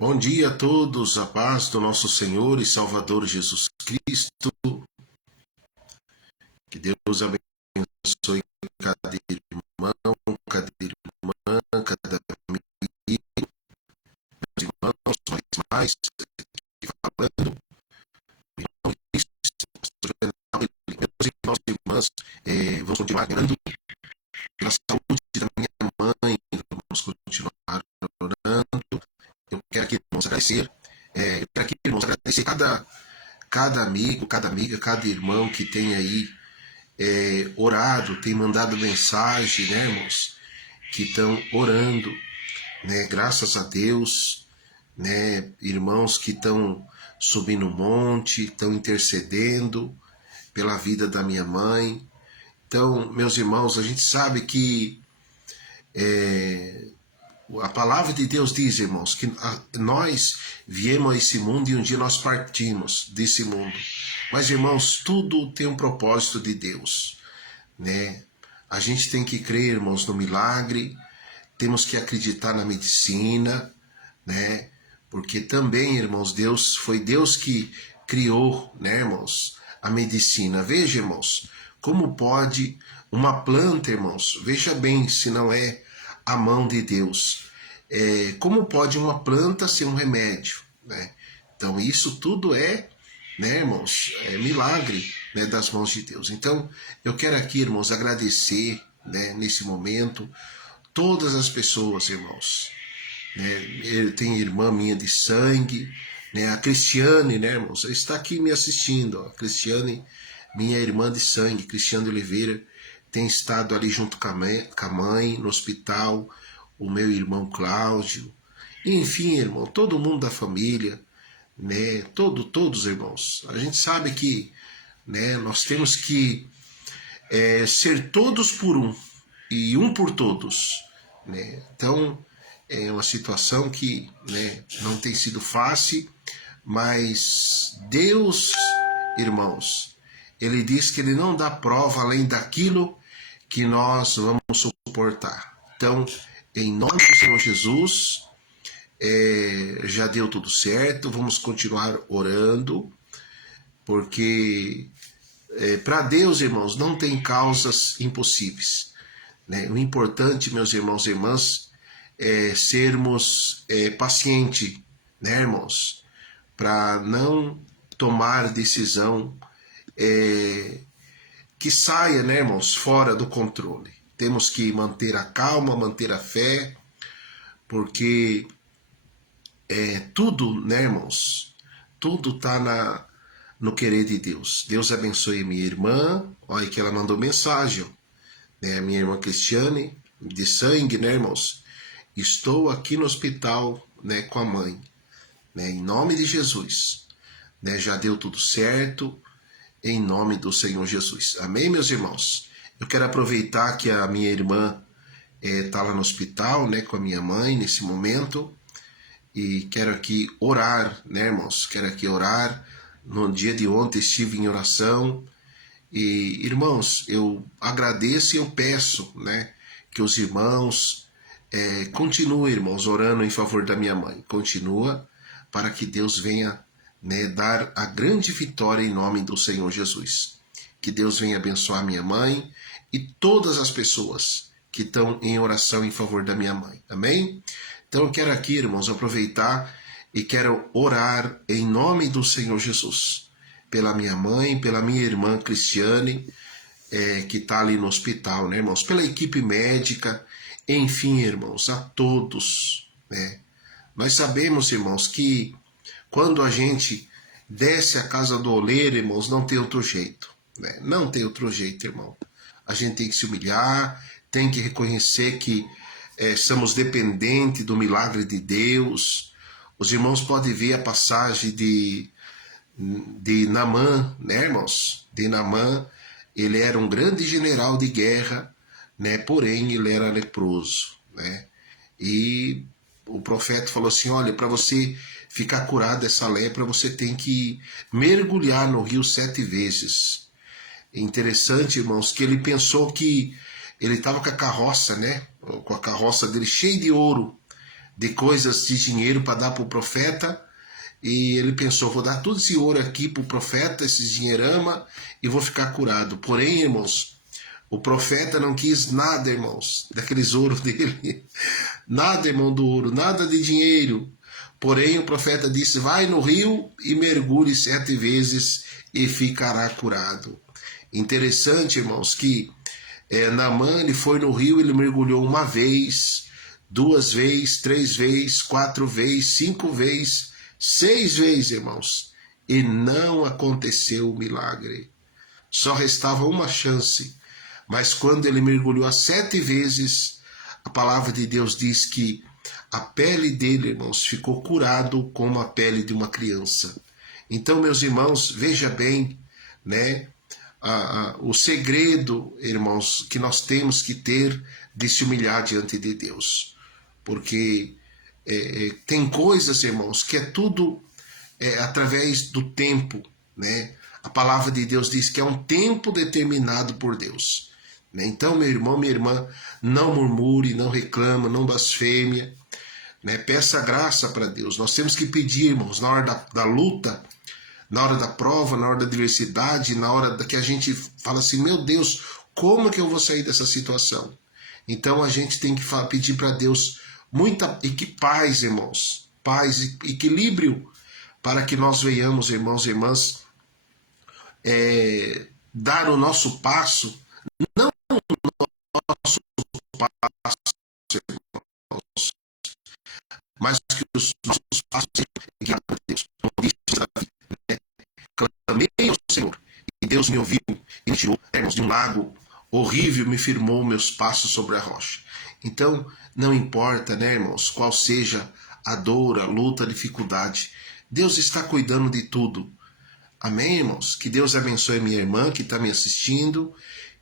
Bom dia a todos, a paz do nosso Senhor e Salvador Jesus Cristo. Que Deus abençoe cada irmão, cada irmã, cada amigo, meus irmãos, mais aqui falando, meus irmãos e irmãs, vamos continuar orando pela saúde da minha mãe, vamos continuar orando. Eu quero aqui, irmãos, agradecer, cada amigo, cada amiga, cada irmão que tem aí orado, tem mandado mensagem, né, irmãos, que estão orando, né, graças a Deus, né, irmãos que estão subindo o monte, estão intercedendo pela vida da minha mãe. Então, meus irmãos, a gente sabe que a palavra de Deus diz, irmãos, que nós viemos a esse mundo e um dia nós partimos desse mundo. Mas, irmãos, tudo tem um propósito de Deus, né? A gente tem que crer, irmãos, no milagre, temos que acreditar na medicina, né? Porque também, irmãos, foi Deus que criou, né, irmãos, a medicina. Veja, irmãos, como pode uma planta, irmãos, veja bem se não é a mão de Deus. Como pode uma planta ser um remédio, né? Então isso tudo né, irmãos, milagre, né, das mãos de Deus. Então eu quero aqui, irmãos, agradecer, né, nesse momento todas as pessoas, irmãos, né? Tem irmã minha de sangue, né, a Cristiane, né, irmãos, está aqui me assistindo, ó, a Cristiane, minha irmã de sangue, Cristiane Oliveira, tem estado ali junto com a mãe no hospital, o meu irmão Cláudio, enfim, irmão, todo mundo da família, né, todos irmãos. A gente sabe que, né, nós temos que ser todos por um e um por todos, né? Então é uma situação que, né, não tem sido fácil, mas Deus, irmãos, Ele diz que Ele não dá prova além daquilo que nós vamos suportar. Então, em nome do Senhor Jesus, já deu tudo certo, vamos continuar orando, porque para Deus, irmãos, não tem causas impossíveis, né? O importante, meus irmãos e irmãs, é sermos pacientes, né, irmãos, para não tomar decisão que saia, né, irmãos, fora do controle. Temos que manter a calma, manter a fé, porque tudo, né, irmãos, tudo está no querer de Deus. Deus abençoe minha irmã, olha que ela mandou mensagem, né, minha irmã Cristiane, de sangue, né, irmãos, estou aqui no hospital, né, com a mãe, né, em nome de Jesus, né, já deu tudo certo, em nome do Senhor Jesus. Amém, meus irmãos? Eu quero aproveitar que a minha irmã está lá no hospital, né, com a minha mãe nesse momento, e quero aqui orar, né, irmãos? Quero aqui orar. No dia de ontem estive em oração e, irmãos, eu agradeço e eu peço, né, que os irmãos continuem, irmãos, orando em favor da minha mãe. Continua para que Deus venha, né, dar a grande vitória em nome do Senhor Jesus. Que Deus venha abençoar minha mãe e todas as pessoas que estão em oração em favor da minha mãe. Amém? Então eu quero aqui, irmãos, aproveitar e quero orar em nome do Senhor Jesus, pela minha mãe, pela minha irmã Cristiane, que está ali no hospital, né, irmãos? Pela equipe médica, enfim, irmãos, a todos, né? Nós sabemos, irmãos, que quando a gente desce a casa do oleiro, irmãos, não tem outro jeito, né? Não tem outro jeito, irmão. A gente tem que se humilhar, tem que reconhecer que somos dependentes do milagre de Deus. Os irmãos podem ver a passagem de Naamã, né, irmãos? De Naamã, ele era um grande general de guerra, né? Porém, ele era leproso, né? E o profeta falou assim, olha, para você ficar curado dessa lepra, você tem que mergulhar no rio 7 vezes. É interessante, irmãos, que ele pensou que ele estava com a carroça, né? Com a carroça dele cheia de ouro, de coisas de dinheiro para dar para o profeta, e ele pensou, vou dar todo esse ouro aqui para o profeta, esse dinheirama, e vou ficar curado. Porém, irmãos, o profeta não quis nada, irmãos, daqueles ouros dele, nada, irmão, do ouro, nada de dinheiro. Porém, o profeta disse, vai no rio e mergulhe 7 vezes e ficará curado. Interessante, irmãos, que Naamã, ele foi no rio, ele mergulhou 1 vez, 2 vezes, 3 vezes, 4 vezes, 5 vezes, 6 vezes, irmãos, e não aconteceu o milagre. Só restava uma chance, mas quando ele mergulhou as 7 vezes, a palavra de Deus diz que a pele dele, irmãos, ficou curado como a pele de uma criança. Então, meus irmãos, veja bem, né, o segredo, irmãos, que nós temos que ter de se humilhar diante de Deus. Porque tem coisas, irmãos, que é tudo através do tempo, né? A palavra de Deus diz que é um tempo determinado por Deus. Né? Então, meu irmão, minha irmã, não murmure, não reclama, não blasfeme, né? Peça graça para Deus. Nós temos que pedir, irmãos, na hora da luta, na hora da prova, na hora da adversidade, na hora que a gente fala assim, meu Deus, como que eu vou sair dessa situação? Então a gente tem que pedir para Deus muita paz, irmãos, paz e equilíbrio, para que nós venhamos, irmãos e irmãs, dar o nosso passo, não o nosso passo, irmãos, mas que os nossos passos sejam guiados a Deus. Clamei ao Senhor, e Deus me ouviu e me tirou, irmãos, de um lago horrível, me firmou meus passos sobre a rocha. Então, não importa, né, irmãos, qual seja a dor, a luta, a dificuldade, Deus está cuidando de tudo. Amém, irmãos? Que Deus abençoe minha irmã que está me assistindo,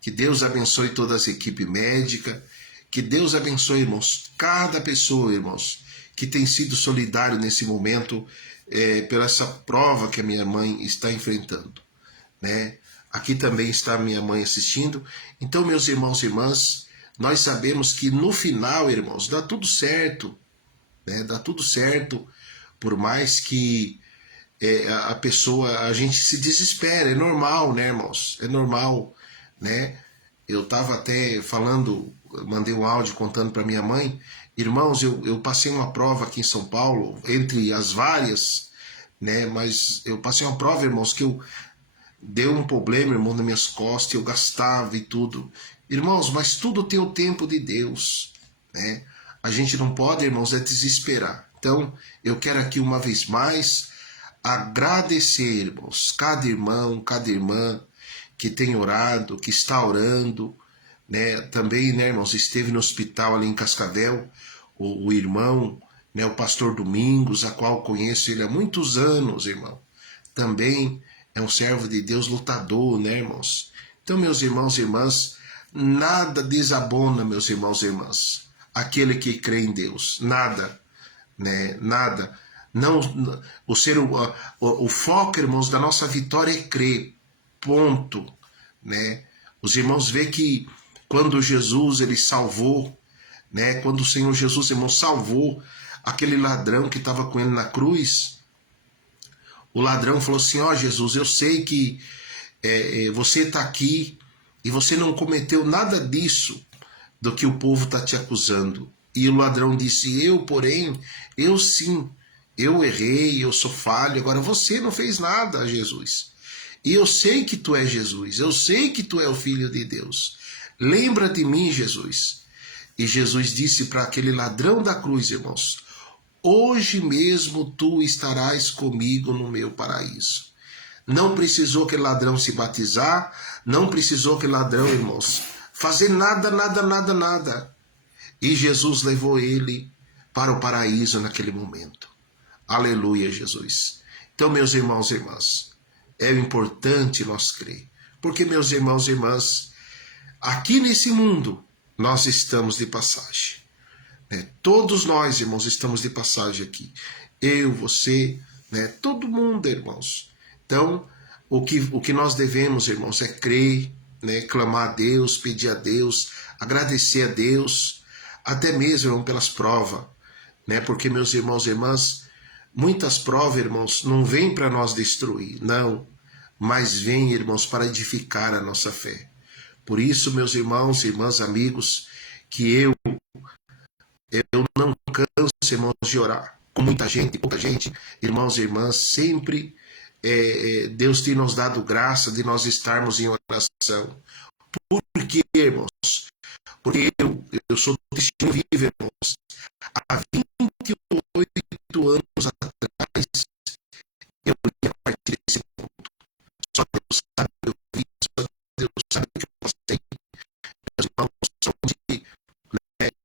que Deus abençoe toda essa equipe médica, que Deus abençoe, irmãos, cada pessoa, irmãos, que tem sido solidário nesse momento, pela essa prova que a minha mãe está enfrentando, né? Aqui também está minha mãe assistindo. Então, meus irmãos e irmãs, nós sabemos que no final, irmãos, dá tudo certo, né? Dá tudo certo, por mais que a pessoa, a gente se desespera, é normal, né, irmãos? É normal, né? Eu estava até falando, mandei um áudio contando para minha mãe, irmãos, eu passei uma prova aqui em São Paulo, entre as várias, né? Mas eu passei uma prova, irmãos, que deu um problema, irmão, nas minhas costas, eu gastava e tudo. Irmãos, mas tudo tem o tempo de Deus, né? A gente não pode, irmãos, desesperar. Então, eu quero aqui uma vez mais agradecer, irmãos, cada irmão, cada irmã que tem orado, que está orando, né? Também, né, irmãos, esteve no hospital ali em Cascavel, o irmão, né, o pastor Domingos, a qual conheço ele há muitos anos, irmão. Também é um servo de Deus lutador, né, irmãos? Então, meus irmãos e irmãs, nada desabona, meus irmãos e irmãs, aquele que crê em Deus, nada, né, nada. Não, o foco, irmãos, da nossa vitória é crer, ponto, né? Os irmãos vê que quando Jesus ele salvou, né? Quando o Senhor Jesus, irmãos, salvou aquele ladrão que estava com ele na cruz, o ladrão falou assim, ó Jesus, eu sei que você está aqui e você não cometeu nada disso do que o povo está te acusando. E o ladrão disse, porém, eu sim, eu errei, eu sou falho, agora você não fez nada, Jesus. E eu sei que tu és Jesus, eu sei que tu é o Filho de Deus. Lembra de mim, Jesus. E Jesus disse para aquele ladrão da cruz, irmãos, hoje mesmo tu estarás comigo no meu paraíso. Não precisou aquele ladrão se batizar, não precisou aquele ladrão, irmãos, fazer nada, nada, nada, nada. E Jesus levou ele para o paraíso naquele momento. Aleluia, Jesus. Então, meus irmãos e irmãs, é importante nós crer. Porque, meus irmãos e irmãs, aqui nesse mundo, nós estamos de passagem. Né? Todos nós, irmãos, estamos de passagem aqui. Eu, você, né? Todo mundo, irmãos. Então, o que nós devemos, irmãos, é crer, né? Clamar a Deus, pedir a Deus, agradecer a Deus, até mesmo, irmão, pelas provas. né? Porque, meus irmãos e irmãs, muitas provas, irmãos, não vêm para nós destruir, não, mas vêm, irmãos, para edificar a nossa fé. Por isso, meus irmãos, irmãs, amigos, que eu não canso, irmãos, de orar. Com muita gente, pouca gente, irmãos e irmãs, sempre Deus tem nos dado graça de nós estarmos em oração. Por quê, irmãos? Porque eu sou testemunho vivo, irmãos. Há 28 anos atrás, eu ia partir desse ponto. Só Deus sabe o que eu fiz, só Deus sabe o que eu passei. Meus irmãos, onde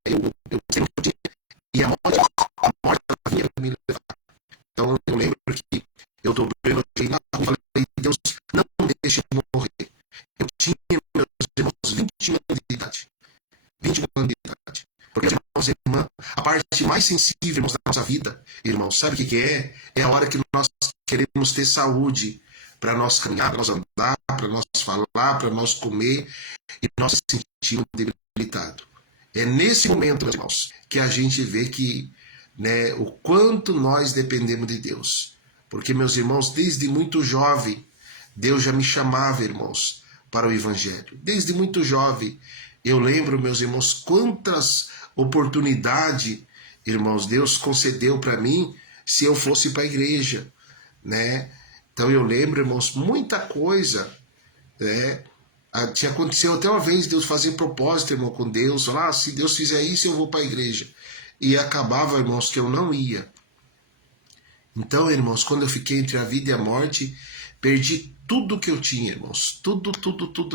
eu sempre podia. E a morte vinha me levar. Então eu lembro que eu dobrei na rua e falei, Deus, não deixe eu morrer. Eu tinha, meus irmãos, 20 anos de idade. 20 anos de idade. Porque, irmãos e irmãs, a parte mais sensível, irmãos, da nossa vida, irmãos, sabe o que é? É a hora que nós queremos ter saúde para nós caminhar, para nós andar, para nós falar, para nós comer e nós sentimos debilitados. É nesse momento, meus irmãos, que a gente vê que, né, o quanto nós dependemos de Deus. Porque, meus irmãos, desde muito jovem, Deus já me chamava, irmãos, para o Evangelho. Desde muito jovem, eu lembro, meus irmãos, quantas oportunidades, irmãos, Deus concedeu para mim se eu fosse para a igreja, né? Então eu lembro, irmãos, muita coisa, né? Tinha acontecido até uma vez Deus fazer propósito, irmão, com Deus, falar, se Deus fizer isso, eu vou para a igreja. E acabava, irmãos, que eu não ia. Então, irmãos, quando eu fiquei entre a vida e a morte, perdi tudo que eu tinha, irmãos. Tudo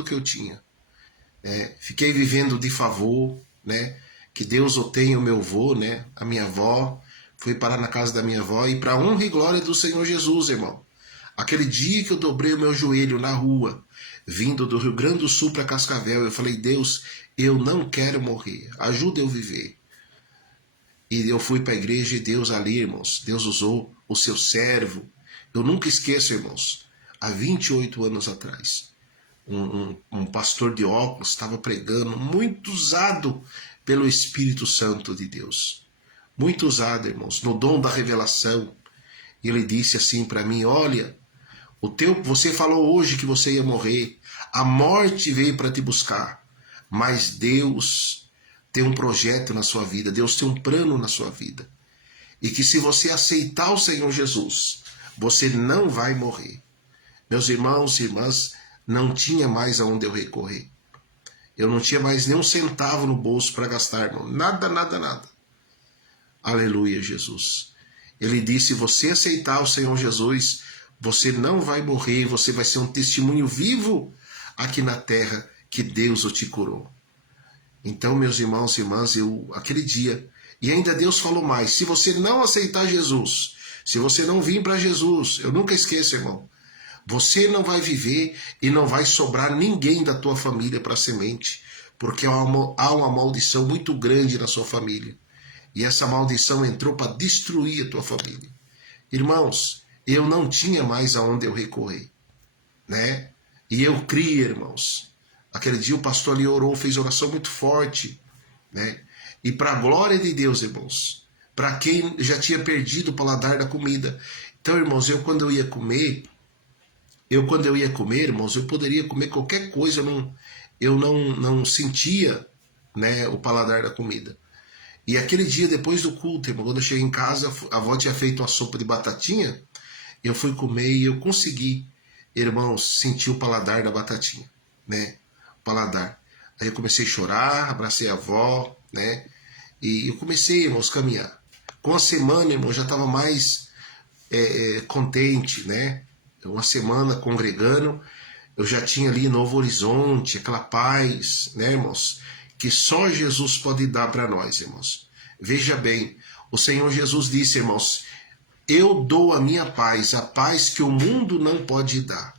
que eu tinha. Fiquei vivendo de favor, né? Que Deus o tenha o meu avô, né? A minha avó. Fui parar na casa da minha avó e para honra e glória do Senhor Jesus, irmão. Aquele dia que eu dobrei o meu joelho na rua, vindo do Rio Grande do Sul para Cascavel, eu falei, Deus, eu não quero morrer, ajuda eu viver. E eu fui para a igreja e Deus ali, irmãos, Deus usou o seu servo. Eu nunca esqueço, irmãos, há 28 anos atrás, um pastor de óculos estava pregando, muito usado pelo Espírito Santo de Deus. Muito usado, irmãos, no dom da revelação. E ele disse assim para mim, olha, você falou hoje que você ia morrer, a morte veio para te buscar, mas Deus tem um projeto na sua vida, Deus tem um plano na sua vida. E que se você aceitar o Senhor Jesus, você não vai morrer. Meus irmãos e irmãs, não tinha mais aonde eu recorrer. Eu não tinha mais nem um centavo no bolso para gastar, irmão. Nada. Aleluia, Jesus. Ele disse, se você aceitar o Senhor Jesus, você não vai morrer, você vai ser um testemunho vivo aqui na terra que Deus o te curou. Então, meus irmãos e irmãs, aquele dia, e ainda Deus falou mais, se você não aceitar Jesus, se você não vir para Jesus, eu nunca esqueço, irmão, você não vai viver e não vai sobrar ninguém da tua família para semente, porque há uma maldição muito grande na sua família. E essa maldição entrou para destruir a tua família. Irmãos, eu não tinha mais aonde eu recorrer, né? E eu criei, irmãos. Aquele dia o pastor ali orou, fez oração muito forte, né? E para a glória de Deus, irmãos, para quem já tinha perdido o paladar da comida. Então, irmãos, quando eu ia comer, irmãos, eu poderia comer qualquer coisa, eu não sentia, né, o paladar da comida. E aquele dia, depois do culto, irmão, quando eu cheguei em casa, a avó tinha feito uma sopa de batatinha, eu fui comer e eu consegui, irmãos, sentir o paladar da batatinha, né? O paladar. Aí eu comecei a chorar, abracei a avó, né? E eu comecei, irmãos, a caminhar. Com a semana, irmão, eu já estava mais contente, né? Uma semana congregando, eu já tinha ali Novo Horizonte, aquela paz, né, irmãos? Que só Jesus pode dar para nós, irmãos. Veja bem, o Senhor Jesus disse, irmãos, eu dou a minha paz, a paz que o mundo não pode dar.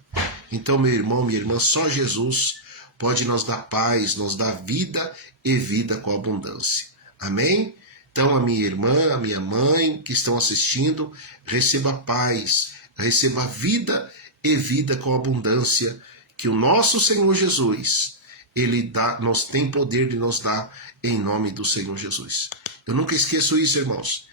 Então, meu irmão, minha irmã, só Jesus pode nos dar paz, nos dar vida e vida com abundância. Amém? Então, a minha irmã, a minha mãe que estão assistindo, receba paz, receba vida e vida com abundância, que o nosso Senhor Jesus, Ele tem poder de nos dar em nome do Senhor Jesus. Eu nunca esqueço isso, irmãos.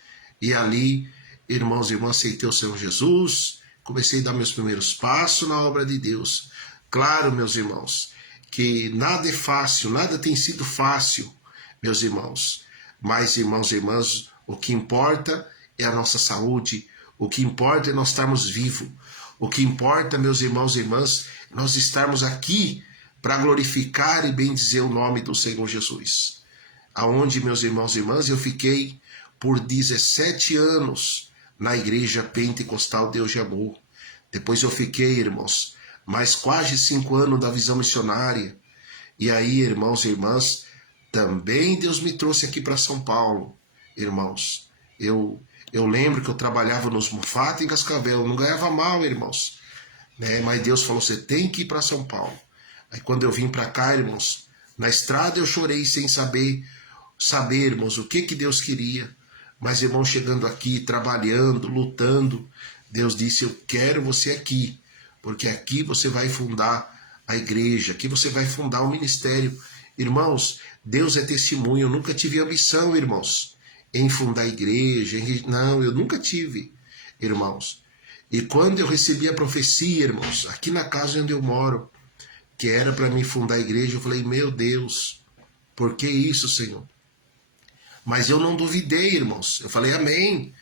E ali, irmãos e irmãs, aceitei o Senhor Jesus, comecei a dar meus primeiros passos na obra de Deus. Claro, meus irmãos, que nada é fácil, nada tem sido fácil, meus irmãos. Mas, irmãos e irmãs, o que importa é a nossa saúde, o que importa é nós estarmos vivos. O que importa, meus irmãos e irmãs, é nós estarmos aqui para glorificar e bendizer o nome do Senhor Jesus. Aonde, meus irmãos e irmãs, eu fiquei por 17 anos na Igreja Pentecostal Deus de Amor. Depois eu fiquei, irmãos, mais quase 5 anos da Visão Missionária. E aí, irmãos e irmãs, também Deus me trouxe aqui para São Paulo. Irmãos, eu lembro que eu trabalhava nos Mufato em Cascavel, não ganhava mal, irmãos. Né? Mas Deus falou, você tem que ir para São Paulo. Aí quando eu vim para cá, irmãos, na estrada eu chorei sem saber, irmãos, o que Deus queria. Mas, irmão, chegando aqui, trabalhando, lutando, Deus disse, eu quero você aqui, porque aqui você vai fundar a igreja, aqui você vai fundar o ministério. Irmãos, Deus é testemunho, eu nunca tive ambição, irmãos, em fundar a igreja, não, eu nunca tive, irmãos. E quando eu recebi a profecia, irmãos, aqui na casa onde eu moro, que era para mim fundar a igreja, eu falei, meu Deus, por que isso, Senhor? Mas eu não duvidei, irmãos. Eu falei, amém.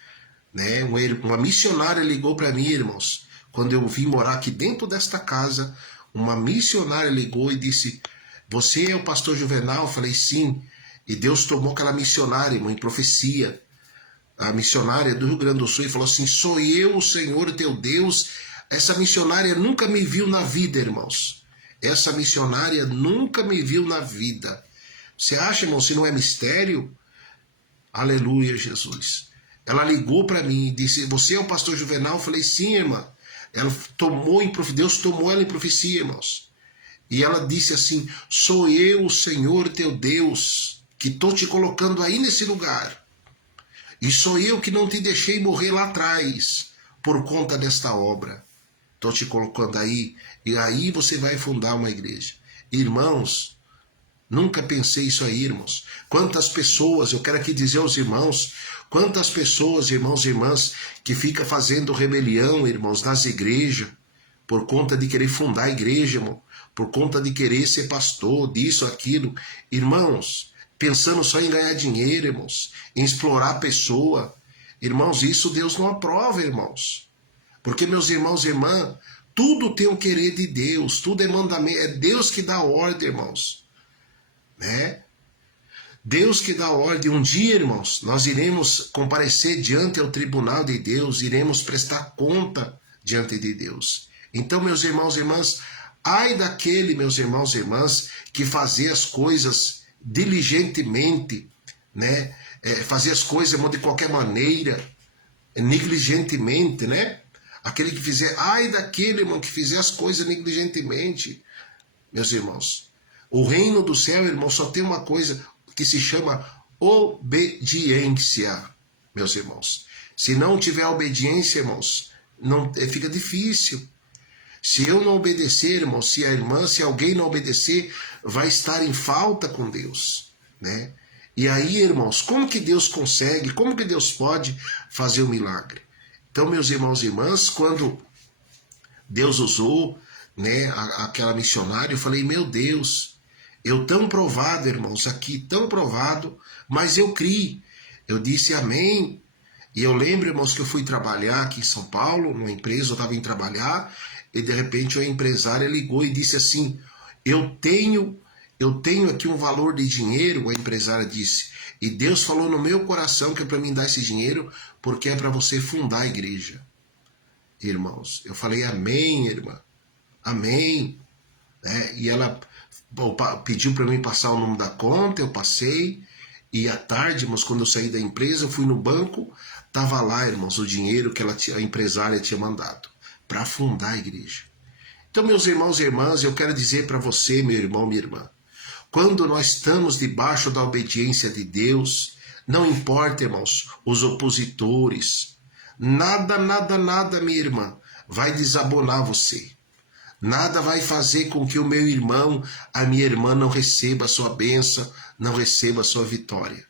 Né? Uma missionária ligou para mim, irmãos. Quando eu vim morar aqui dentro desta casa, uma missionária ligou e disse, você é o pastor Juvenal? Eu falei, sim. E Deus tomou aquela missionária, irmão, em profecia. A missionária do Rio Grande do Sul e falou assim, sou eu, o Senhor, teu Deus. Essa missionária nunca me viu na vida, irmãos. Essa missionária nunca me viu na vida. Você acha, irmão, se não é mistério? Aleluia, Jesus. Ela ligou para mim e disse, você é o pastor Juvenal? Eu falei, sim, irmã. Deus tomou ela em profecia, irmãos. E ela disse assim, sou eu, o Senhor teu Deus, que estou te colocando aí nesse lugar. E sou eu que não te deixei morrer lá atrás, por conta desta obra. Estou te colocando aí, e aí você vai fundar uma igreja. Irmãos, nunca pensei isso aí, irmãos. Quantas pessoas, eu quero aqui dizer aos irmãos, quantas pessoas, irmãos e irmãs, que ficam fazendo rebelião, irmãos, nas igrejas, por conta de querer fundar a igreja, irmão, por conta de querer ser pastor, disso, aquilo. Irmãos, pensando só em ganhar dinheiro, irmãos, em explorar a pessoa. Irmãos, isso Deus não aprova, irmãos. Porque, meus irmãos e irmãs, tudo tem o querer de Deus, tudo é mandamento, é Deus que dá ordem, irmãos. Né? Deus que dá ordem. Um dia, irmãos, nós iremos comparecer diante ao tribunal de Deus, iremos prestar conta diante de Deus. Então, meus irmãos e irmãs, ai daquele, meus irmãos e irmãs, que fazer as coisas diligentemente, né? Fazer as coisas, irmão, de qualquer maneira, negligentemente, né? Aquele que fizer, ai daquele, irmão, que fizer as coisas negligentemente, meus irmãos. O reino do céu, irmão, só tem uma coisa que se chama obediência, meus irmãos. Se não tiver obediência, irmãos, não, fica difícil. Se eu não obedecer, irmão, se alguém não obedecer, vai estar em falta com Deus, né? E aí, irmãos, como que Deus consegue, como que Deus pode fazer o milagre? Então, meus irmãos e irmãs, quando Deus usou, né, aquela missionária, eu falei, meu Deus, eu tão provado, irmãos, aqui, tão provado, mas eu criei. Eu disse amém. E eu lembro, irmãos, que eu fui trabalhar aqui em São Paulo, numa empresa, eu estava indo trabalhar, e de repente a empresária ligou e disse assim, eu tenho aqui um valor de dinheiro, a empresária disse, e Deus falou no meu coração que é para mim dar esse dinheiro, porque é para você fundar a igreja. Irmãos, eu falei amém, irmã, amém. E ela pediu para mim passar o nome da conta, eu passei, e à tarde, irmãos, quando eu saí da empresa, eu fui no banco, estava lá, irmãos, o dinheiro que a empresária tinha mandado para fundar a igreja. Então, meus irmãos e irmãs, eu quero dizer para você, meu irmão, minha irmã, quando nós estamos debaixo da obediência de Deus, não importa, irmãos, os opositores, nada, minha irmã, vai desabonar você. Nada vai fazer com que o meu irmão, a minha irmã não receba a sua bênção, não receba a sua vitória.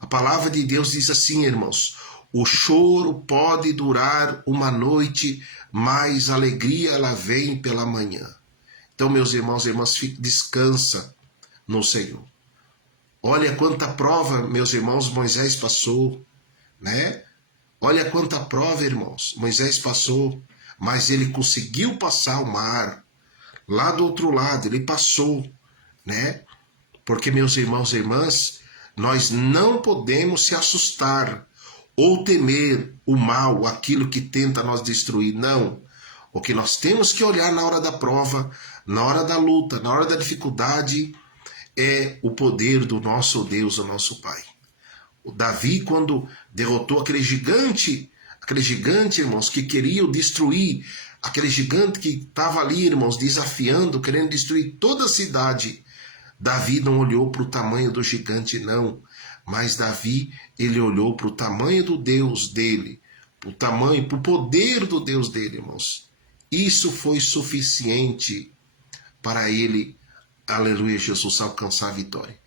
A palavra de Deus diz assim, irmãos, O choro pode durar uma noite, mas a alegria ela vem pela manhã. Então, meus irmãos e irmãs, descansa no Senhor. Olha quanta prova, meus irmãos, Moisés passou, né? Olha quanta prova, irmãos, Moisés passou, mas ele conseguiu passar o mar. Lá do outro lado, ele passou, né? Porque, meus irmãos e irmãs, nós não podemos se assustar ou temer o mal, aquilo que tenta nos destruir. Não. O que nós temos que olhar na hora da prova, na hora da luta, na hora da dificuldade, é o poder do nosso Deus, o nosso Pai. O Davi, quando derrotou aquele gigante, irmãos, que queria o destruir, aquele gigante que estava ali, irmãos, desafiando, querendo destruir toda a cidade, Davi não olhou para o tamanho do gigante, não. Mas Davi, ele olhou para o tamanho do Deus dele, para o tamanho, para o poder do Deus dele, irmãos. Isso foi suficiente para ele, aleluia, Jesus, alcançar a vitória.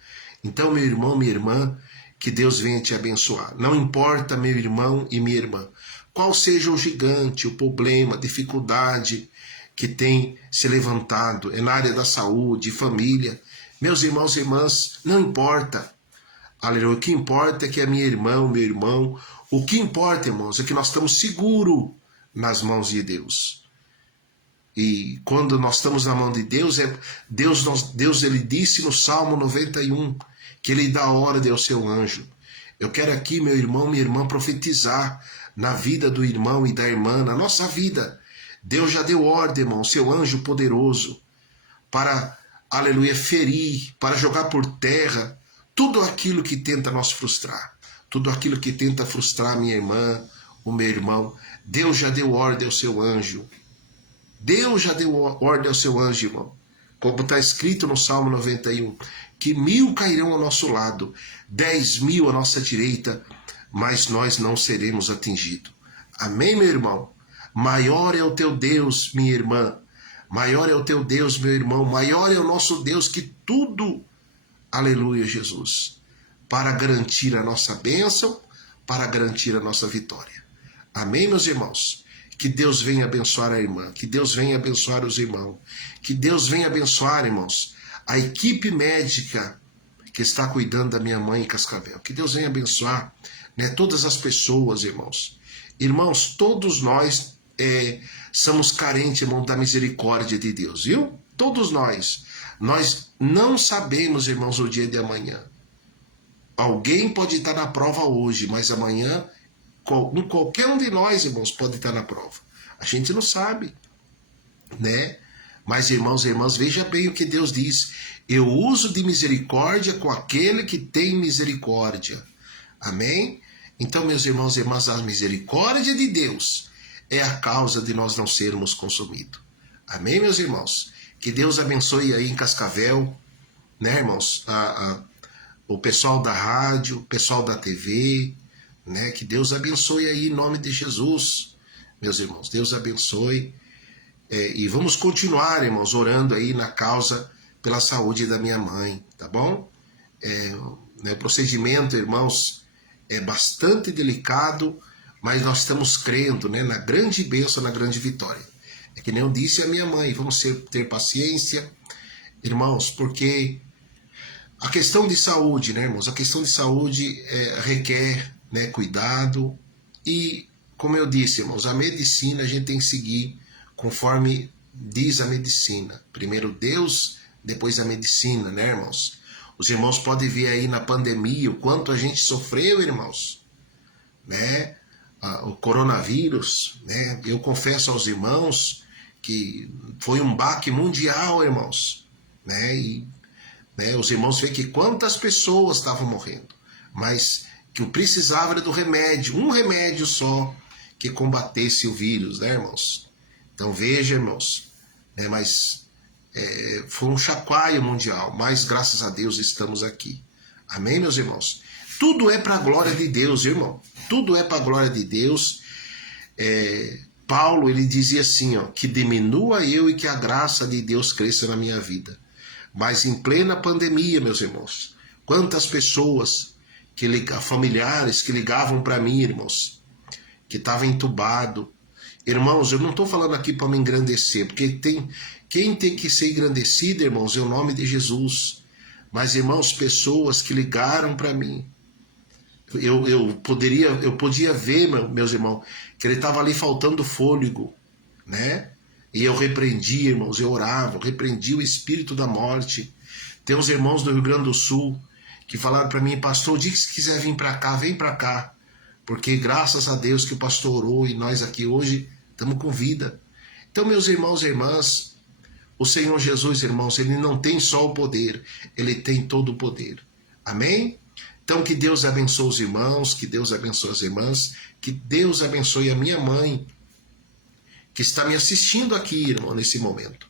Então, meu irmão, minha irmã, que Deus venha te abençoar. Não importa, meu irmão e minha irmã, qual seja o gigante, o problema, a dificuldade que tem se levantado, é na área da saúde, família. Meus irmãos e irmãs, não importa. Aleluia. O que importa é que a minha irmã, meu irmão, o que importa, irmãos, é que nós estamos seguros nas mãos de Deus. E quando nós estamos na mão de Deus, Deus ele disse no Salmo 91, que ele dá ordem ao seu anjo. Eu quero aqui, meu irmão, minha irmã, profetizar na vida do irmão e da irmã, na nossa vida. Deus já deu ordem, irmão, seu anjo poderoso, para, aleluia, ferir, para jogar por terra tudo aquilo que tenta nos frustrar, tudo aquilo que tenta frustrar minha irmã, o meu irmão. Deus já deu ordem ao seu anjo. Deus já deu ordem ao seu anjo, irmão. Como está escrito no Salmo 91, que 1000 cairão ao nosso lado, 10.000 à nossa direita, mas nós não seremos atingidos. Amém, meu irmão? Maior é o teu Deus, minha irmã. Maior é o teu Deus, meu irmão. Maior é o nosso Deus que tudo, aleluia, Jesus, para garantir a nossa bênção, para garantir a nossa vitória. Amém, meus irmãos? Que Deus venha abençoar a irmã, que Deus venha abençoar os irmãos, que Deus venha abençoar, irmãos, a equipe médica que está cuidando da minha mãe em Cascavel. Que Deus venha abençoar, né, todas as pessoas, irmãos. Irmãos, todos nós somos carentes, irmão, da misericórdia de Deus, viu? Todos nós. Nós não sabemos, irmãos, o dia de amanhã. Alguém pode estar na prova hoje, mas amanhã, qualquer um de nós, irmãos, pode estar na prova. A gente não sabe, né? Mas, irmãos e irmãs, veja bem o que Deus diz. Eu uso de misericórdia com aquele que tem misericórdia. Amém? Então, meus irmãos e irmãs, a misericórdia de Deus é a causa de nós não sermos consumidos. Amém, meus irmãos? Que Deus abençoe aí em Cascavel, né, irmãos? O pessoal da rádio, o pessoal da TV, né? Que Deus abençoe aí em nome de Jesus, meus irmãos. Deus abençoe. E vamos continuar, irmãos, orando aí na causa pela saúde da minha mãe, tá bom? O procedimento, irmãos, é bastante delicado, mas nós estamos crendo, né, na grande bênção, na grande vitória. É que nem eu disse à minha mãe, vamos ter paciência, irmãos, porque a questão de saúde, né, irmãos, a questão de saúde requer, né, cuidado e, como eu disse, irmãos, a medicina a gente tem que seguir conforme diz a medicina. Primeiro Deus, depois a medicina, né, irmãos? Os irmãos podem ver aí na pandemia o quanto a gente sofreu, irmãos, né? O coronavírus, né? Eu confesso aos irmãos que foi um baque mundial, irmãos, né? E os irmãos veem que quantas pessoas estavam morrendo, mas que o precisava era do remédio, um remédio só que combatesse o vírus, né, irmãos? Então veja, irmãos, mas foi um chacoalho mundial, mas graças a Deus estamos aqui. Amém, meus irmãos? Tudo é para a glória de Deus, irmão. Tudo é para a glória de Deus. Paulo, ele dizia assim, ó, que diminua eu e que a graça de Deus cresça na minha vida. Mas em plena pandemia, meus irmãos, quantas pessoas familiares que ligavam para mim, irmãos, que estava entubado. Irmãos, eu não estou falando aqui para me engrandecer, porque quem tem que ser engrandecido, irmãos, é o nome de Jesus. Mas, irmãos, pessoas que ligaram para mim, eu podia ver, meus irmãos, que ele estava ali faltando fôlego, né? E eu repreendi, irmãos, eu orava, eu repreendi o espírito da morte. Tem uns irmãos do Rio Grande do Sul que falaram para mim: pastor, o dia que você quiser vir para cá, vem para cá. Porque graças a Deus que o pastor orou e nós aqui hoje estamos com vida. Então, meus irmãos e irmãs, o Senhor Jesus, irmãos, ele não tem só o poder, ele tem todo o poder. Amém? Então, que Deus abençoe os irmãos, que Deus abençoe as irmãs, que Deus abençoe a minha mãe, que está me assistindo aqui, irmão, nesse momento.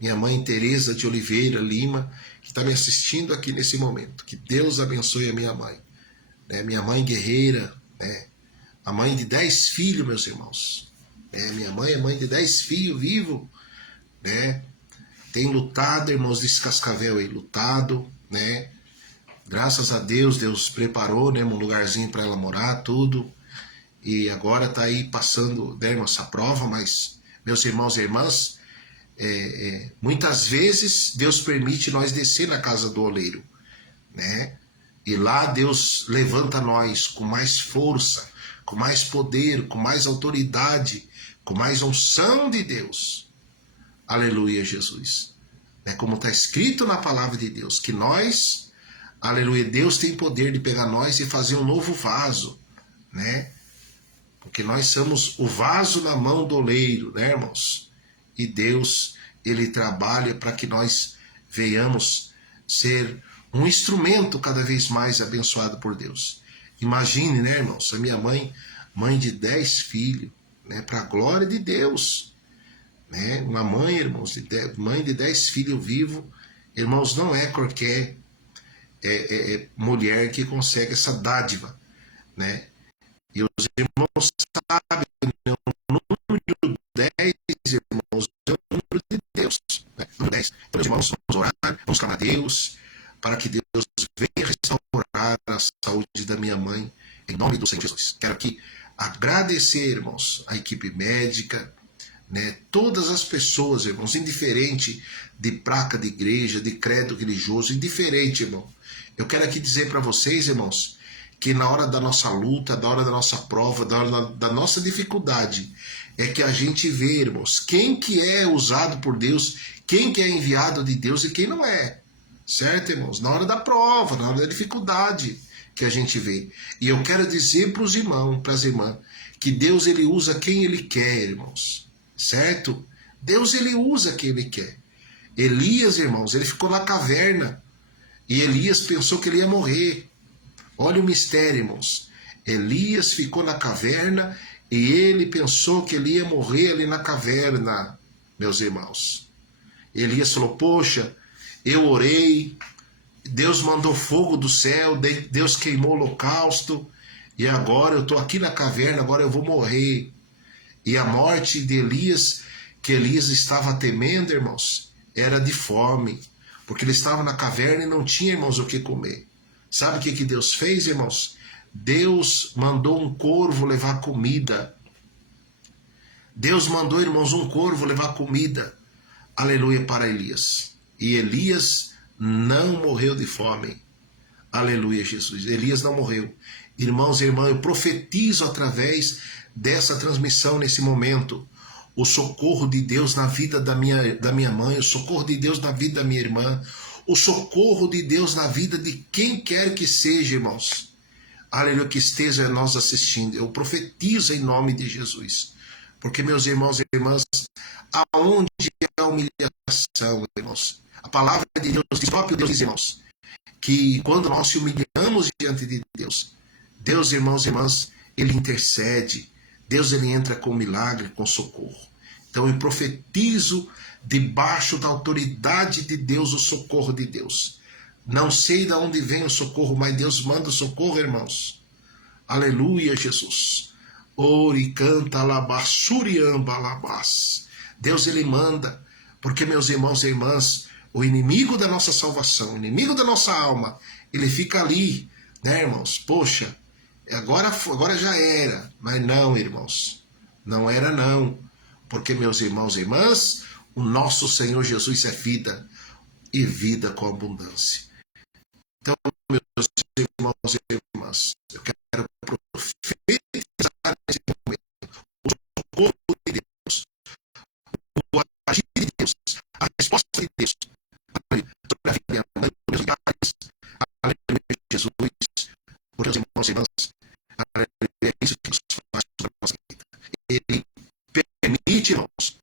Minha mãe Tereza de Oliveira Lima, que está me assistindo aqui nesse momento. Que Deus abençoe a minha mãe. Né? Minha mãe guerreira, né? A mãe de 10 filhos, meus irmãos. Minha mãe é mãe de 10 filhos vivos, né? Tem lutado, irmãos, desse Cascavel aí, lutado, né? Graças a Deus, Deus preparou, né, um lugarzinho para ela morar, tudo. E agora está aí passando, né, essa prova, mas, meus irmãos e irmãs, muitas vezes Deus permite nós descer na casa do oleiro, né? E lá Deus levanta nós com mais força, com mais poder, com mais autoridade, com mais unção de Deus. Aleluia, Jesus. Como está escrito na palavra de Deus, que nós, aleluia, Deus tem poder de pegar nós e fazer um novo vaso, né? Porque nós somos o vaso na mão do oleiro, né, irmãos? E Deus, ele trabalha para que nós venhamos ser um instrumento cada vez mais abençoado por Deus. Imagine, né, irmãos, a minha mãe, mãe de 10 filhos, né, para a glória de Deus. Né? Uma mãe, irmãos, mãe de 10 filhos vivos, irmãos, não é qualquer mulher que consegue essa dádiva, né? E os irmãos sabem, né? O número 10, irmãos, é o número de Deus, né? Número 10. Então, irmãos, vamos orar, vamos clamar a Deus, para que Deus venha restaurar a saúde da minha mãe, em nome do Senhor Jesus. Quero aqui agradecer, irmãos, a equipe médica, né? Todas as pessoas, irmãos, indiferente de placa de igreja, de credo religioso, indiferente, irmão. Eu quero aqui dizer para vocês, irmãos, que na hora da nossa luta, da hora da nossa prova, da hora da nossa dificuldade, é que a gente vê, irmãos, quem que é usado por Deus, quem que é enviado de Deus e quem não é. Certo, irmãos? Na hora da prova, na hora da dificuldade que a gente vê. E eu quero dizer para os irmãos, para as irmãs, que Deus, ele usa quem ele quer, irmãos. Certo? Deus, ele usa quem ele quer. Elias, irmãos, ele ficou na caverna e Elias pensou que ele ia morrer. Olha o mistério, irmãos. Elias ficou na caverna e ele pensou que ele ia morrer ali na caverna, meus irmãos. Elias falou: poxa, eu orei, Deus mandou fogo do céu, Deus queimou o holocausto e agora eu estou aqui na caverna, agora eu vou morrer. E a morte de Elias, que Elias estava temendo, irmãos, era de fome, porque ele estava na caverna e não tinha, irmãos, o que comer. Sabe o que Deus fez, irmãos? Deus mandou um corvo levar comida. Deus mandou, irmãos, um corvo levar comida, aleluia, para Elias. E Elias não morreu de fome. Aleluia, Jesus. Elias não morreu. Irmãos e irmãs, eu profetizo através dessa transmissão nesse momento o socorro de Deus na vida da minha mãe, o socorro de Deus na vida da minha irmã, o socorro de Deus na vida de quem quer que seja, irmãos. Aleluia, que esteja nós assistindo. Eu profetizo em nome de Jesus. Porque, meus irmãos e irmãs, aonde há humilhação, irmãos, a palavra de Deus, o próprio Deus diz, irmãos, que quando nós se humilhamos diante de Deus, Deus, irmãos e irmãs, ele intercede. Deus, ele entra com milagre, com socorro. Então eu profetizo debaixo da autoridade de Deus o socorro de Deus. Não sei de onde vem o socorro, mas Deus manda o socorro, irmãos. Aleluia, Jesus. Ori canta labassuriamba labás. Deus, ele manda, porque, meus irmãos e irmãs, o inimigo da nossa salvação, o inimigo da nossa alma, ele fica ali, né, irmãos? Poxa, agora já era. Mas não, irmãos, não era não. Porque, meus irmãos e irmãs, o nosso Senhor Jesus é vida, e vida com abundância. Então, meus irmãos e irmãs, eu quero profetizar nesse momento o socorro de Deus, o agir de Deus, a resposta de Deus sobre a vida da mãe dos pais, aleluia, Jesus, por meus irmãos e irmãs, aleluia, é isso que Deus faz sobre a nossa vida. Ele permite, irmãos,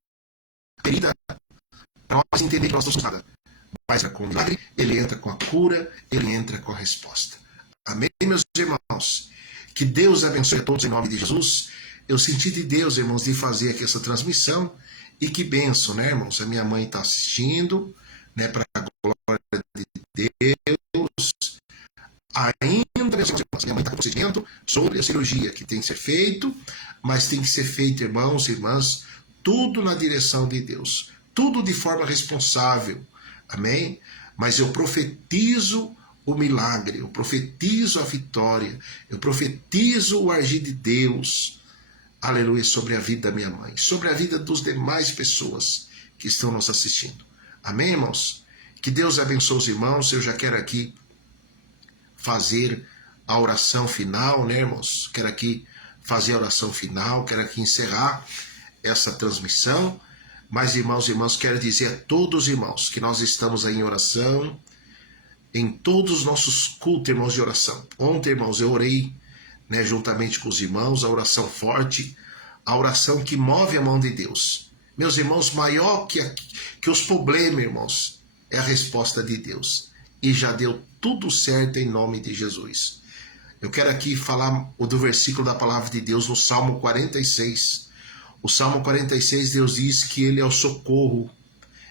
querida, para nós entender que nós não somos nada. Mas com o milagre, ele entra com a cura, ele entra com a resposta. Amém, meus irmãos? Que Deus abençoe a todos em nome de Jesus. Eu senti de Deus, irmãos, de fazer aqui essa transmissão. E que benção, né, irmãos? A minha mãe está assistindo, né, para a glória de Deus. Ainda, meus irmãos, minha mãe está com procedimento sobre a cirurgia que tem que ser feito, mas tem que ser feito, irmãos e irmãs, tudo na direção de Deus. Tudo de forma responsável. Amém? Mas eu profetizo o milagre, eu profetizo a vitória, eu profetizo o agir de Deus, aleluia, sobre a vida da minha mãe, sobre a vida dos demais pessoas que estão nos assistindo. Amém, irmãos? Que Deus abençoe os irmãos. Eu já quero aqui fazer a oração final, né, irmãos? Quero aqui fazer a oração final, quero aqui encerrar essa transmissão. Mas, irmãos e irmãs, quero dizer a todos os irmãos que nós estamos aí em oração, em todos os nossos cultos, irmãos, de oração. Ontem, irmãos, eu orei, né, juntamente com os irmãos, a oração forte, a oração que move a mão de Deus. Meus irmãos, maior que os problemas, irmãos, é a resposta de Deus. E já deu tudo certo em nome de Jesus. Eu quero aqui falar do versículo da palavra de Deus no Salmo 46. O Salmo 46, Deus diz que ele é o socorro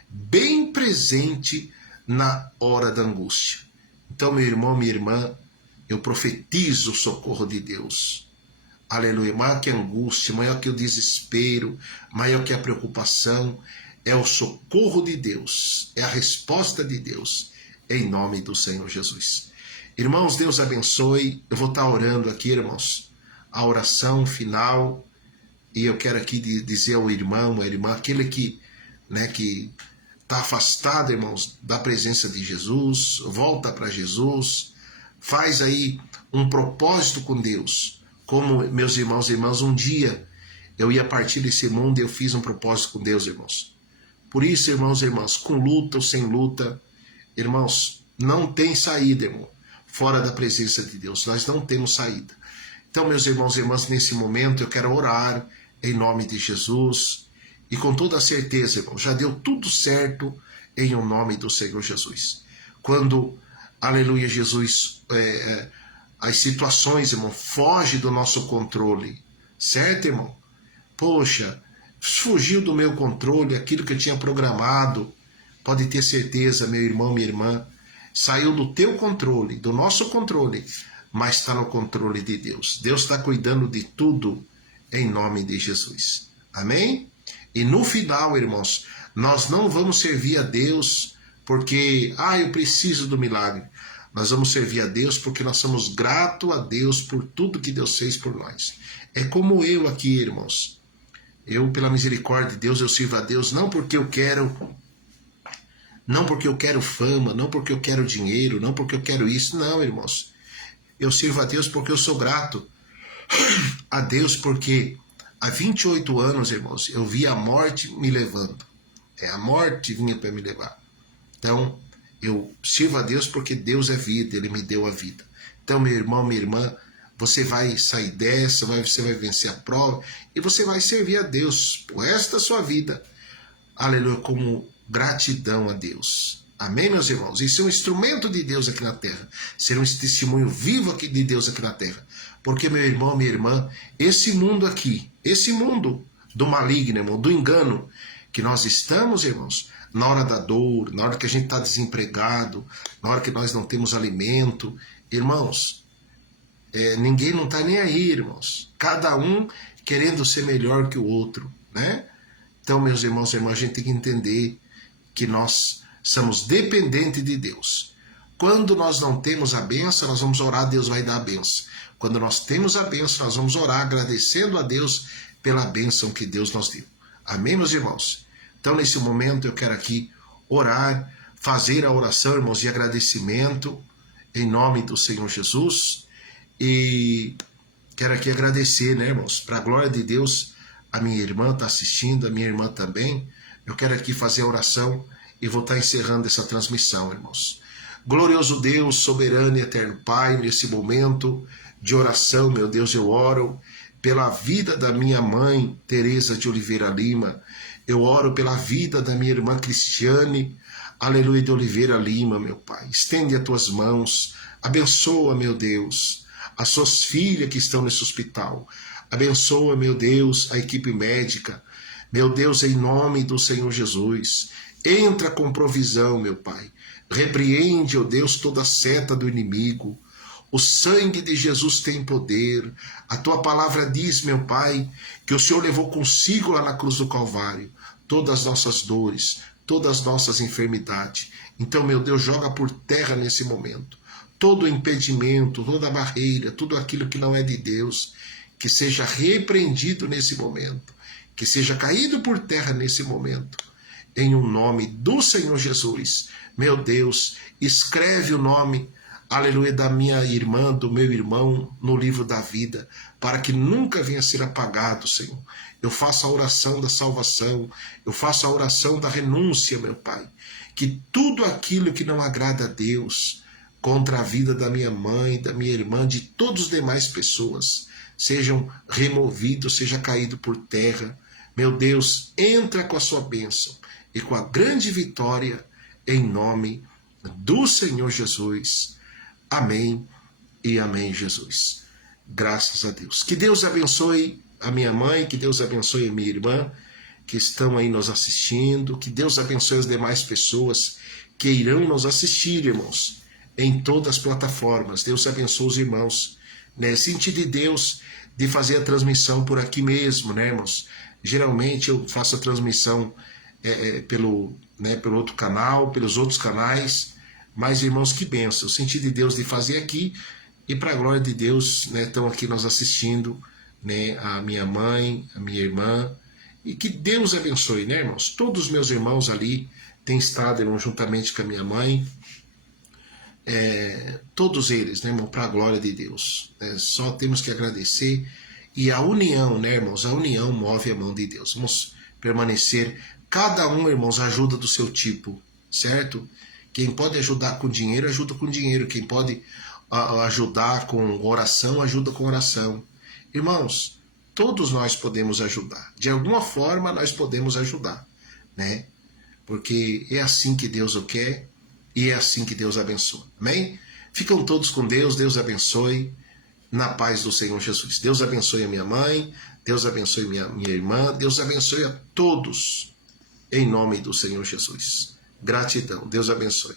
bem presente na hora da angústia. Então, meu irmão, minha irmã, eu profetizo o socorro de Deus. Aleluia. Maior que a angústia, maior que o desespero, maior que a preocupação, é o socorro de Deus, é a resposta de Deus, em nome do Senhor Jesus. Irmãos, Deus abençoe. Eu vou estar orando aqui, irmãos, a oração final. E eu quero aqui dizer ao irmão, à irmã, aquele que, né, que está afastado, irmãos, da presença de Jesus, volta para Jesus, faz aí um propósito com Deus. Como, meus irmãos e irmãs, um dia eu ia partir desse mundo e eu fiz um propósito com Deus, irmãos. Por isso, irmãos e irmãs, com luta ou sem luta, irmãos, não tem saída, irmão, fora da presença de Deus. Nós não temos saída. Então, meus irmãos e irmãs, nesse momento eu quero orar em nome de Jesus, e com toda a certeza, irmão, já deu tudo certo em o nome do Senhor Jesus. Quando, aleluia, Jesus, as situações, irmão, fogem do nosso controle, certo, irmão? Poxa, fugiu do meu controle, aquilo que eu tinha programado, pode ter certeza, meu irmão, minha irmã, saiu do teu controle, do nosso controle, mas está no controle de Deus. Deus está cuidando de tudo, em nome de Jesus. Amém? E no final, irmãos, nós não vamos servir a Deus porque, eu preciso do milagre. Nós vamos servir a Deus porque nós somos gratos a Deus por tudo que Deus fez por nós. É como eu aqui, irmãos. Eu, pela misericórdia de Deus, eu sirvo a Deus não porque eu quero fama, não porque eu quero dinheiro, não porque eu quero isso. Não, irmãos. Eu sirvo a Deus porque eu sou grato a Deus, porque há 28 anos, irmãos, eu vi a morte me levando. A morte vinha para me levar. Então, eu sirvo a Deus porque Deus é vida, Ele me deu a vida. Então, meu irmão, minha irmã, você vai sair dessa, você vai vencer a prova e você vai servir a Deus por esta sua vida. Aleluia, como gratidão a Deus. Amém, meus irmãos? E ser um instrumento de Deus aqui na terra. Ser um testemunho vivo aqui de Deus aqui na terra. Porque, meu irmão, minha irmã, esse mundo aqui, esse mundo do maligno, irmão, do engano, que nós estamos, irmãos, na hora da dor, na hora que a gente está desempregado, na hora que nós não temos alimento, irmãos, ninguém não está nem aí, irmãos. Cada um querendo ser melhor que o outro, né? Então, meus irmãos e irmãs, a gente tem que entender que nós somos dependentes de Deus. Quando nós não temos a bênção, nós vamos orar, Deus vai dar a bênção. Quando nós temos a bênção, nós vamos orar agradecendo a Deus pela bênção que Deus nos deu. Amém, meus irmãos? Então, nesse momento, eu quero aqui orar, fazer a oração, irmãos, de agradecimento, em nome do Senhor Jesus. E quero aqui agradecer, né, irmãos? Para a glória de Deus, a minha irmã está assistindo, a minha irmã também. Eu quero aqui fazer a oração e vou estar encerrando essa transmissão, irmãos. Glorioso Deus, soberano e eterno Pai, nesse momento de oração, meu Deus, eu oro pela vida da minha mãe, Teresa de Oliveira Lima. Eu oro pela vida da minha irmã Cristiane, aleluia, de Oliveira Lima, meu Pai. Estende as tuas mãos, abençoa, meu Deus, as suas filhas que estão nesse hospital. Abençoa, meu Deus, a equipe médica. Meu Deus, em nome do Senhor Jesus, entra com provisão, meu Pai. Repreende, ó Deus, toda seta do inimigo. O sangue de Jesus tem poder. A tua palavra diz, meu Pai, que o Senhor levou consigo lá na cruz do Calvário todas as nossas dores, todas as nossas enfermidades. Então, meu Deus, joga por terra nesse momento todo impedimento, toda barreira, tudo aquilo que não é de Deus, que seja repreendido nesse momento, que seja caído por terra nesse momento. Em um nome do Senhor Jesus, meu Deus, escreve o nome, aleluia, da minha irmã, do meu irmão, no livro da vida, para que nunca venha a ser apagado, Senhor. Eu faço a oração da salvação, eu faço a oração da renúncia, meu Pai, que tudo aquilo que não agrada a Deus, contra a vida da minha mãe, da minha irmã, de todas as demais pessoas, sejam removidos, seja caído por terra. Meu Deus, entra com a sua bênção e com a grande vitória, em nome do Senhor Jesus. Amém e amém, Jesus. Graças a Deus. Que Deus abençoe a minha mãe, que Deus abençoe a minha irmã, que estão aí nos assistindo, que Deus abençoe as demais pessoas que irão nos assistir, irmãos, em todas as plataformas. Deus abençoe os irmãos, né? Senti de Deus de fazer a transmissão por aqui mesmo, né, irmãos? Geralmente eu faço a transmissão pelo outro canal, pelos outros canais, mas, irmãos, que bênção, eu senti de Deus de fazer aqui, e para a glória de Deus, né, estão aqui nos assistindo, né, a minha mãe, a minha irmã, e que Deus abençoe, né, irmãos? Todos os meus irmãos ali têm estado, irmão, juntamente com a minha mãe, todos eles, né, irmão, para a glória de Deus, né? Só temos que agradecer, e a união, né, irmãos, a união move a mão de Deus. Vamos permanecer, cada um, irmãos, ajuda do seu tipo, certo? Quem pode ajudar com dinheiro, ajuda com dinheiro. Quem pode ajudar com oração, ajuda com oração. Irmãos, todos nós podemos ajudar. De alguma forma nós podemos ajudar, né? Porque é assim que Deus o quer e é assim que Deus abençoa. Amém? Ficam todos com Deus, Deus abençoe, na paz do Senhor Jesus. Deus abençoe a minha mãe, Deus abençoe minha irmã, Deus abençoe a todos, em nome do Senhor Jesus. Gratidão, Deus abençoe.